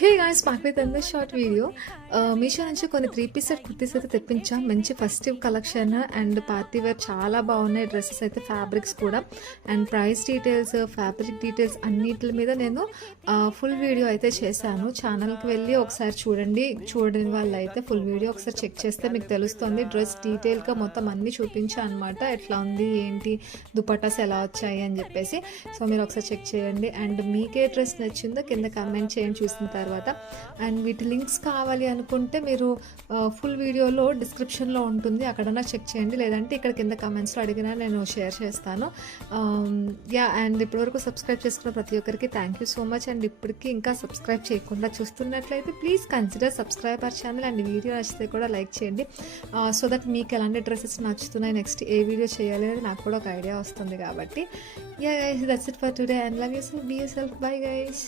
Hey guys, back with another short video. Meesho నుంచి కొన్ని 3 piece set kurtis అయితే తెప్పించాం. మంచి festive collection and party wear చాలా బాగున్నాయి డ్రెస్సెస్ అయితే, ఫ్యాబ్రిక్స్ కూడా. And price details, fabric details అన్నిటి మీద నేను ఫుల్ వీడియో అయితే చేశాను. ఛానల్కి వెళ్ళి ఒకసారి చూడండి. చూడని వాళ్ళు అయితే ఫుల్ వీడియో ఒకసారి చెక్ చేస్తే మీకు తెలుస్తుంది. డ్రెస్ డీటెయిల్గా మొత్తం అన్నీ చూపించాను అనమాట. ఎట్లా ఉంది, ఏంటి, దుపట్టాస్ ఎలా వచ్చాయి అని చెప్పేసి. సో మీరు ఒకసారి చెక్ చేయండి. అండ్ మీకే డ్రెస్ నచ్చిందో కింద కామెంట్ చేయండి చూసిన తర్వాత. అండ్ వీటి లింక్స్ కావాలి అనుకుంటే మీరు ఫుల్ వీడియోలో డిస్క్రిప్షన్లో ఉంటుంది, అక్కడన్నా చెక్ చేయండి. లేదంటే ఇక్కడ కింద కామెంట్స్లో అడిగినా నేను షేర్ చేస్తాను. అండ్ ఇప్పటివరకు సబ్స్క్రైబ్ చేసుకున్న ప్రతి ఒక్కరికి thank you so much. And ఇప్పటికీ ఇంకా సబ్స్క్రైబ్ చేయకుండా చూస్తున్నట్లయితే please consider subscribe our channel. And video నచ్చితే కూడా లైక్ చేయండి, సో దట్ మీకు ఎలాంటి డ్రెస్సెస్ నచ్చుతున్నాయి, నెక్స్ట్ ఏ వీడియో చేయాలి అనేది నాకు కూడా ఒక ఐడియా వస్తుంది కాబట్టి. That's it for today and love yourself, be yourself. Bye guys.